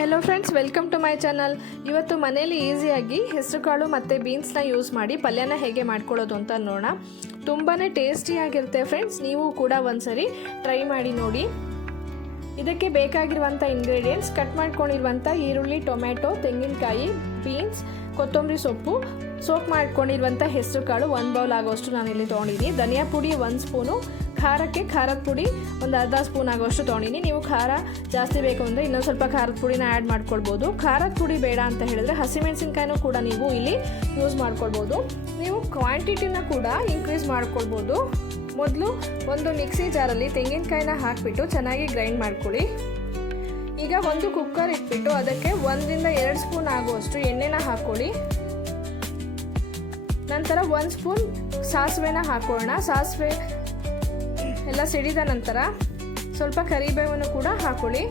Hello friends, welcome to my channel. ಇವತ್ತು ಮನೇಲಿ ಈಸಿಯಾಗಿ ಹೆಸರುಕಾಳು ಮತ್ತು ಬೀನ್ಸ್ನ ಯೂಸ್ ಮಾಡಿ ಪಲ್ಯನ ಹೇಗೆ ಮಾಡ್ಕೊಳ್ಳೋದು ಅಂತ ನೋಡೋಣ. ತುಂಬಾ ಟೇಸ್ಟಿಯಾಗಿರುತ್ತೆ ಫ್ರೆಂಡ್ಸ್. ನೀವು ಕೂಡ ಒಂದ್ಸರಿ ಟ್ರೈ ಮಾಡಿ ನೋಡಿ. ಇದಕ್ಕೆ ಬೇಕಾಗಿರುವಂಥ ಇಂಗ್ರೀಡಿಯೆಂಟ್ಸ್: ಕಟ್ ಮಾಡ್ಕೊಂಡಿರುವಂಥ ಈರುಳ್ಳಿ, ಟೊಮೆಟೊ, ತೆಂಗಿನಕಾಯಿ, ಬೀನ್ಸ್, ಕೊತ್ತಂಬರಿ ಸೊಪ್ಪು, ಸೋಪ್ ಮಾಡ್ಕೊಂಡಿರುವಂಥ ಹೆಸರು ಕಾಳು 1 ಬೌಲ್ ಆಗೋಷ್ಟು ನಾನಿಲ್ಲಿ ತೊಗೊಂಡಿದ್ದೀನಿ. ಧನಿಯಾ ಪುಡಿ 1 ಸ್ಪೂನು, ಖಾರಕ್ಕೆ ಖಾರದ ಪುಡಿ ಒಂದು ಅರ್ಧ ಸ್ಪೂನ್ ಆಗೋಷ್ಟು ತೊಗೊಂಡಿದ್ದೀನಿ. ನೀವು ಖಾರ ಜಾಸ್ತಿ ಬೇಕು ಅಂದರೆ ಇನ್ನೊಂದು ಸ್ವಲ್ಪ ಖಾರದ ಪುಡಿನ ಆ್ಯಡ್ ಮಾಡ್ಕೊಳ್ಬೋದು. ಖಾರದ ಪುಡಿ ಬೇಡ ಅಂತ ಹೇಳಿದ್ರೆ ಹಸಿಮೆಣಸಿನ್ಕಾಯಿನೂ ಕೂಡ ನೀವು ಇಲ್ಲಿ ಯೂಸ್ ಮಾಡ್ಕೊಳ್ಬೋದು. ನೀವು ಕ್ವಾಂಟಿಟಿನ ಕೂಡ ಇನ್ಕ್ರೀಸ್ ಮಾಡ್ಕೊಳ್ಬೋದು. ಮೊದಲು ಒಂದು ಮಿಕ್ಸಿ ಜಾರಲ್ಲಿ ತೆಂಗಿನಕಾಯಿನ ಹಾಕಿಬಿಟ್ಟು ಚೆನ್ನಾಗಿ ಗ್ರೈಂಡ್ ಮಾಡ್ಕೊಳ್ಳಿ. ಈಗ ಒಂದು ಕುಕ್ಕರ್ ಇಟ್ಬಿಟ್ಟು ಅದಕ್ಕೆ 1 ರಿಂದ 2 ಸ್ಪೂನ್ ಆಗುವಷ್ಟು ಎಣ್ಣೆನ ಹಾಕ್ಕೊಳ್ಳಿ. ನಂತರ 1 ಸ್ಪೂನ್ ಸಾಸಿವೆನ ಹಾಕೋಣ. ಸಾಸಿವೆ ಎಲ್ಲ ಸಿಡಿದ ನಂತರ ಸ್ವಲ್ಪ ಕರಿಬೇವನ್ನು ಕೂಡ ಹಾಕೊಳ್ಳಿ.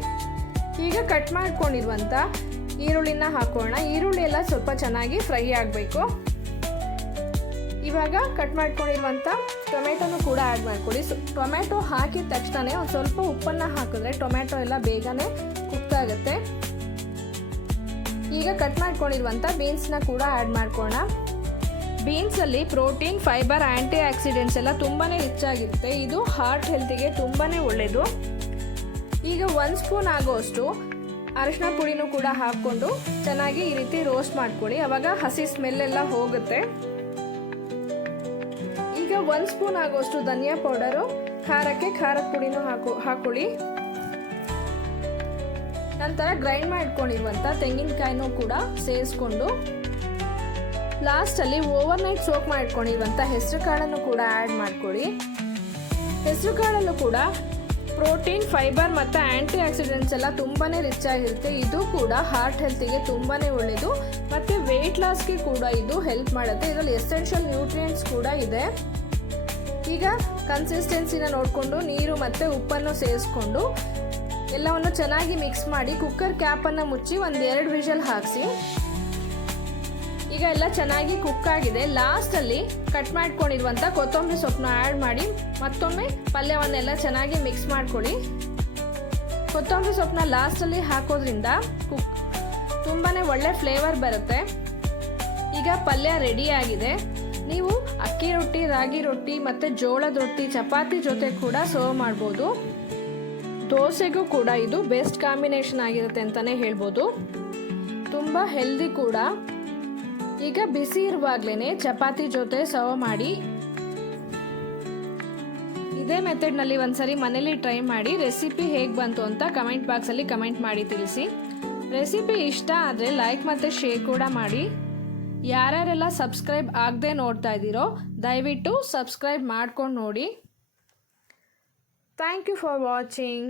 ಈಗ ಕಟ್ ಮಾಡ್ಕೊಂಡಿರುವಂಥ ಈರುಳ್ಳಿನ ಹಾಕೋಣ. ಈರುಳ್ಳಿ ಎಲ್ಲ ಸ್ವಲ್ಪ ಚೆನ್ನಾಗಿ ಫ್ರೈ ಆಗಬೇಕು. ಇವಾಗ ಕಟ್ ಮಾಡ್ಕೊಂಡಿರುವಂಥ ಟೊಮೆಟೊನು ಕೂಡ ಆ್ಯಡ್ ಮಾಡ್ಕೊಳ್ಳಿ. ಟೊಮೆಟೊ ಹಾಕಿದ ತಕ್ಷಣ ಒಂದು ಸ್ವಲ್ಪ ಉಪ್ಪನ್ನು ಹಾಕಿದ್ರೆ ಟೊಮೆಟೊ ಎಲ್ಲ ಬೇಗನೆ ಕುಕ್ ಆಗುತ್ತೆ. ಈಗ ಕಟ್ ಮಾಡ್ಕೊಂಡಿರುವಂಥ ಬೀನ್ಸ್ನ ಕೂಡ ಆ್ಯಡ್ ಮಾಡ್ಕೋಣ. ಬೀನ್ಸಲ್ಲಿ ಪ್ರೋಟೀನ್, ಫೈಬರ್, ಆ್ಯಂಟಿ ಆಕ್ಸಿಡೆಂಟ್ಸ್ ಎಲ್ಲ ತುಂಬಾ ರಿಚ್ ಆಗಿರುತ್ತೆ. ಇದು ಹಾರ್ಟ್ ಹೆಲ್ತಿಗೆ ತುಂಬಾ ಒಳ್ಳೆಯದು. ಈಗ 1 ಸ್ಪೂನ್ ಆಗೋಷ್ಟು ಅರಿಶಿನ ಪುಡಿನೂ ಕೂಡ ಹಾಕ್ಕೊಂಡು ಚೆನ್ನಾಗಿ ಈ ರೀತಿ ರೋಸ್ಟ್ ಮಾಡ್ಕೊಳ್ಳಿ. ಆವಾಗ ಹಸಿ ಸ್ಮೆಲ್ಲೆಲ್ಲ ಹೋಗುತ್ತೆ. ಈಗ 1 ಸ್ಪೂನ್ ಆಗೋಷ್ಟು ಧನಿಯಾ ಪೌಡರು, ಖಾರಕ್ಕೆ ಖಾರದ ಪುಡಿನೂ ಹಾಕೊಳ್ಳಿ. ನಂತರ ಗ್ರೈಂಡ್ ಮಾಡ್ಕೊಂಡಿರುವಂಥ ತೆಂಗಿನಕಾಯಿನೂ ಕೂಡ ಸೇರಿಸ್ಕೊಂಡು ಲಾಸ್ಟಲ್ಲಿ ಓವರ್ನೈಟ್ ಸೋಕ್ ಮಾಡ್ಕೊಂಡಿರುವಂಥ ಹೆಸರು ಕಾಳನ್ನು ಕೂಡ ಆ್ಯಡ್ ಮಾಡ್ಕೊಳ್ಳಿ. ಹೆಸರು ಕಾಳಲ್ಲೂ ಕೂಡ ಪ್ರೋಟೀನ್, ಫೈಬರ್ ಮತ್ತು ಆ್ಯಂಟಿ ಆಕ್ಸಿಡೆಂಟ್ಸ್ ಎಲ್ಲ ತುಂಬಾ ರಿಚ್ ಆಗಿರುತ್ತೆ. ಇದು ಕೂಡ ಹಾರ್ಟ್ ಹೆಲ್ತಿಗೆ ತುಂಬಾ ಒಳ್ಳೆಯದು ಮತ್ತು ವೆಯ್ಟ್ ಲಾಸ್ಗೆ ಕೂಡ ಇದು ಹೆಲ್ಪ್ ಮಾಡುತ್ತೆ. ಇದರಲ್ಲಿ ಎಸೆನ್ಷಿಯಲ್ ನ್ಯೂಟ್ರಿಯೆಂಟ್ಸ್ ಕೂಡ ಇದೆ. ಈಗ ಕನ್ಸಿಸ್ಟೆನ್ಸಿನ ನೋಡಿಕೊಂಡು ನೀರು ಮತ್ತು ಉಪ್ಪನ್ನು ಸೇರಿಸ್ಕೊಂಡು ಎಲ್ಲವನ್ನು ಚೆನ್ನಾಗಿ ಮಿಕ್ಸ್ ಮಾಡಿ ಕುಕ್ಕರ್ ಕ್ಯಾಪನ್ನು ಮುಚ್ಚಿ 1-2 ವಿಷಲ್ ಹಾಕಿಸಿ. ಈಗ ಎಲ್ಲ ಚೆನ್ನಾಗಿ ಕುಕ್ ಆಗಿದೆ. ಲಾಸ್ಟಲ್ಲಿ ಕಟ್ ಮಾಡ್ಕೊಂಡಿರುವಂಥ ಕೊತ್ತಂಬರಿ ಸೊಪ್ಪನ್ನ ಆ್ಯಡ್ ಮಾಡಿ ಮತ್ತೊಮ್ಮೆ ಪಲ್ಯವನ್ನೆಲ್ಲ ಚೆನ್ನಾಗಿ ಮಿಕ್ಸ್ ಮಾಡ್ಕೊಳ್ಳಿ. ಕೊತ್ತಂಬರಿ ಸೊಪ್ಪನ್ನ ಲಾಸ್ಟಲ್ಲಿ ಹಾಕೋದ್ರಿಂದ ತುಂಬಾ ಒಳ್ಳೆ ಫ್ಲೇವರ್ ಬರುತ್ತೆ. ಈಗ ಪಲ್ಯ ರೆಡಿ ಆಗಿದೆ. ನೀವು ಅಕ್ಕಿ ರೊಟ್ಟಿ, ರಾಗಿ ರೊಟ್ಟಿ ಮತ್ತು ಜೋಳದ ರೊಟ್ಟಿ, ಚಪಾತಿ ಜೊತೆ ಕೂಡ ಸರ್ವ್ ಮಾಡ್ಬೋದು. ದೋಸೆಗೂ ಕೂಡ ಇದು ಬೆಸ್ಟ್ ಕಾಂಬಿನೇಷನ್ ಆಗಿರುತ್ತೆ ಅಂತಲೇ ಹೇಳ್ಬೋದು. ತುಂಬ ಹೆಲ್ದಿ ಕೂಡ. ಈಗ ಬಿಸಿ ಇರುವಾಗಲೇ ಚಪಾತಿ ಜೊತೆ ಸರ್ವ್ ಮಾಡಿ. ಇದೇ ಮೆಥಡ್ನಲ್ಲಿ ಒಂದ್ಸರಿ ಮನೇಲಿ ಟ್ರೈ ಮಾಡಿ. ರೆಸಿಪಿ ಹೇಗೆ ಬಂತು ಅಂತ ಕಮೆಂಟ್ ಬಾಕ್ಸಲ್ಲಿ ಕಮೆಂಟ್ ಮಾಡಿ ತಿಳಿಸಿ. ರೆಸಿಪಿ ಇಷ್ಟ ಆದರೆ ಲೈಕ್ ಮತ್ತು ಶೇರ್ ಕೂಡ ಮಾಡಿ. ಯಾರ್ಯಾರೆಲ್ಲ ಸಬ್ಸ್ಕ್ರೈಬ್ ಆಗದೆ ನೋಡ್ತಾ ಇದ್ದೀರೋ ದಯವಿಟ್ಟು ಸಬ್ಸ್ಕ್ರೈಬ್ ಮಾಡ್ಕೊಂಡು ನೋಡಿ. Thank you for watching.